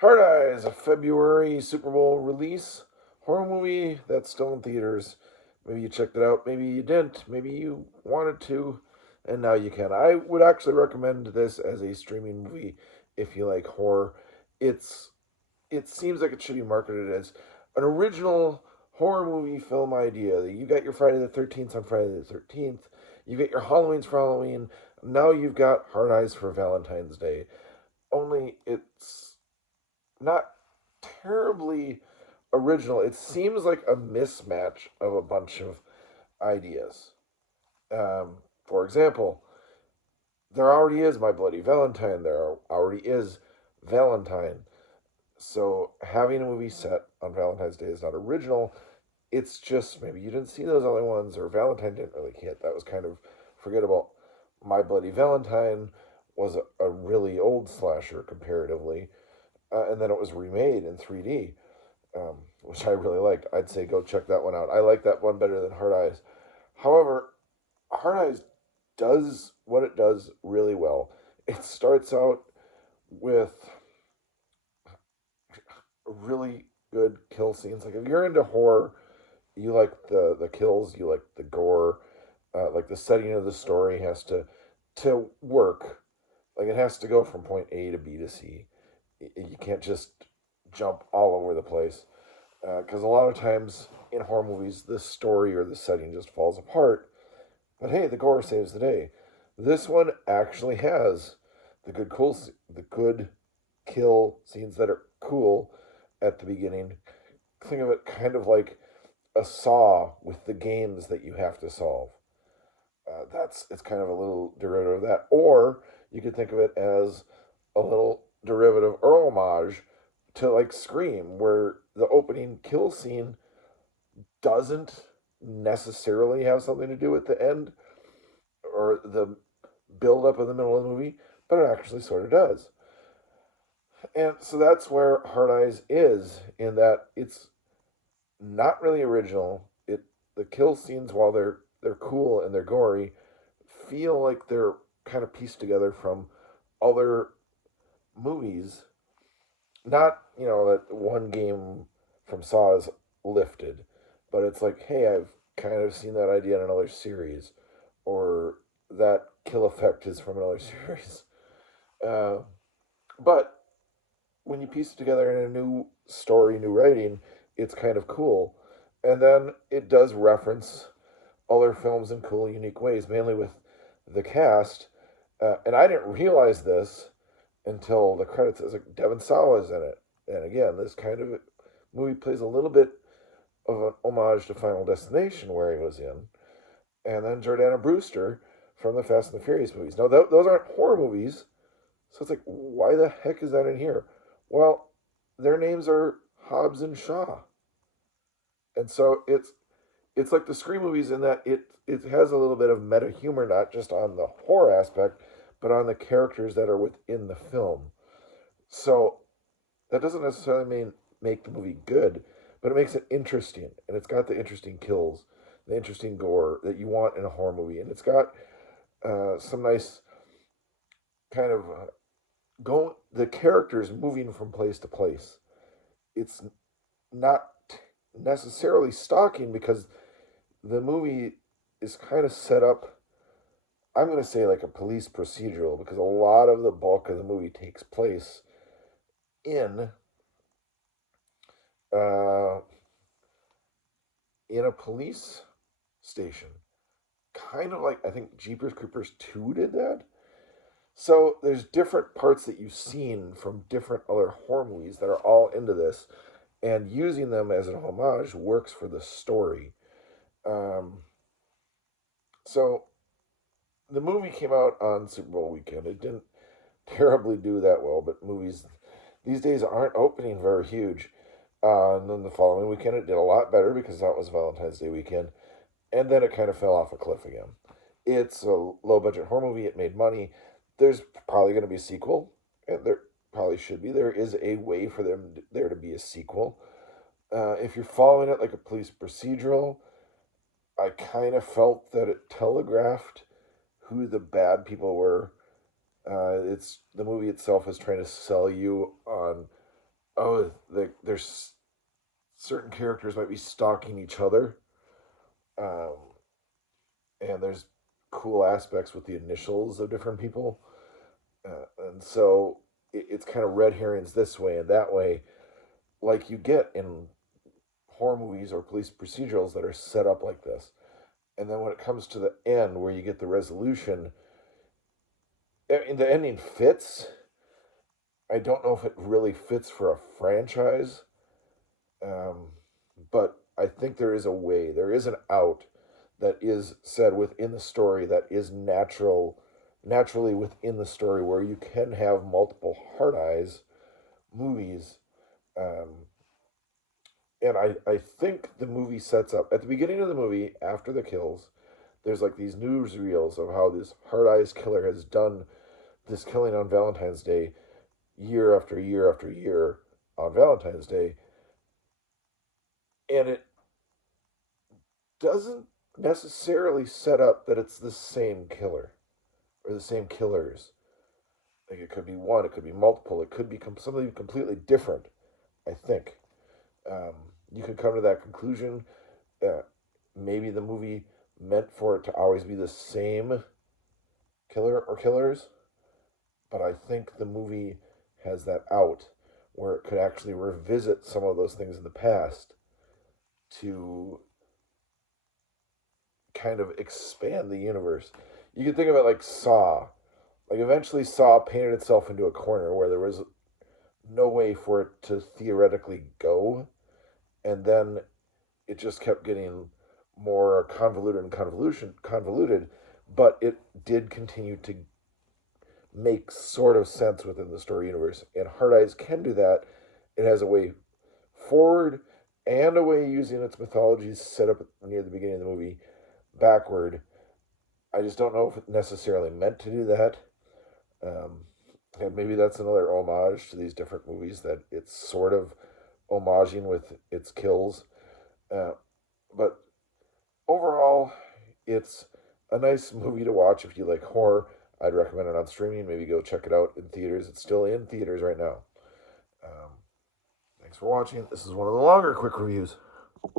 Hard Eyes, a February Super Bowl release horror movie that's still in theaters. Maybe you checked it out, maybe you didn't, maybe you wanted to, and now you can. I would actually recommend this as a streaming movie if you like horror. It's it seems like it should be marketed as an original horror movie film idea. You got your Friday the 13th on Friday the 13th. You get your Halloween's for Halloween. Now you've got Hard Eyes for Valentine's Day. Only it's not terribly original. It seems like a mismatch of a bunch of ideas. For example, there already is My Bloody Valentine. There already is Valentine. So having a movie set on Valentine's Day is not original. It's just maybe you didn't see those other ones, or Valentine didn't really hit. That was kind of forgettable. My Bloody Valentine was a really old slasher comparatively, and then it was remade in 3D, which I really liked. I'd say go check that one out. I like that one better than Hard Eyes. However, Hard Eyes does what it does really well. It starts out with really good kill scenes. Like if you're into horror, you like the kills, you like the gore, like the setting of the story has to work. Like it has to go from point A to B to C. You can't just jump all over the place because a lot of times in horror movies, the story or the setting just falls apart. But hey, the gore saves the day. This one actually has the good kill scenes that are cool at the beginning. Think of it kind of like a Saw with the games that you have to solve. That's it's kind of a little derivative of that, or you could think of it as a little derivative or homage to like Scream, where the opening kill scene doesn't necessarily have something to do with the end or the build up in the middle of the movie, but it actually sort of does. And so that's where Hard Eyes is in that it's not really original. It the kill scenes, while they're cool and they're gory, feel like they're kind of pieced together from other movies. Not that one game from Saw is lifted, but it's like, hey, I've kind of seen that idea in another series, or that kill effect is from another series. Uh, but when you piece it together in a new story, new writing, it's kind of cool. And then it does reference other films in cool, unique ways, mainly with the cast. And I didn't realize this until the credits. It was like Devon Sawa is in it. And again, this kind of movie plays a little bit of an homage to Final Destination, where he was in. And then Jordana Brewster from the Fast and the Furious movies. Now, those aren't horror movies. So it's like, why the heck is that in here? Well, their names are Hobbs and Shaw. And so it's like the Scream movies in that it has a little bit of meta humor, not just on the horror aspect, but on the characters that are within the film. So that doesn't necessarily mean make the movie good, but it makes it interesting, and it's got the interesting kills, the interesting gore that you want in a horror movie, and it's got some nice kind of go the characters moving from place to place. It's not necessarily stalking because the movie is kind of set up. I'm going to say like a police procedural because a lot of the bulk of the movie takes place in uh, in a police station, kind of like I think Jeepers Creepers 2 did that. So there's different parts that you've seen from different other horror movies that are all into this, and using them as an homage works for the story. Um, so the movie came out on Super Bowl weekend. It didn't terribly do that well, but movies these days aren't opening very huge. And then the following weekend, it did a lot better because that was Valentine's Day weekend. And then it kind of fell off a cliff again. It's a low budget horror movie. It made money. There's probably going to be a sequel, and there probably should be. There is a way for there to be a sequel. If you're following it like a police procedural, I kind of felt that it telegraphed who the bad people were. It's the movie itself is trying to sell you on oh, there's certain characters might be stalking each other, um, and there's cool aspects with the initials of different people, and so it's kind of red herrings this way and that way, like you get in horror movies or police procedurals that are set up like this. And then when it comes to the end, where you get the resolution, and the ending fits. I don't know if it really fits for a franchise, um, but I think there is a way, there is an out that is said within the story that is naturally within the story, where you can have multiple Hard Eyes movies. Um, and I think the movie sets up at the beginning of the movie after the kills. There's like these news reels of how this Hard Eyes killer has done this killing on Valentine's Day year after year after year on Valentine's Day, and it doesn't necessarily set up that it's the same killer or the same killers. Like it could be one, it could be multiple, it could be something completely different. I think um, you could come to that conclusion. Uh, Maybe the movie meant for it to always be the same killer or killers, but I think the movie has that out where it could actually revisit some of those things in the past to kind of expand the universe. You could think of it like Saw. Like eventually Saw painted itself into a corner where there was no way for it to theoretically go, and then it just kept getting more convoluted and convoluted, but it did continue to make sort of sense within the story universe. And Hard Eyes can do that. It has a way forward and a way using its mythology set up near the beginning of the movie backward. I just don't know if it necessarily meant to do that. Um, and maybe that's another homage to these different movies that it's sort of homaging with its kills. Uh, but overall, it's a nice movie to watch if you like horror. I'd recommend it on streaming. Maybe go check it out in theaters. It's still in theaters right now. Um, Thanks for watching. This is one of the longer quick reviews.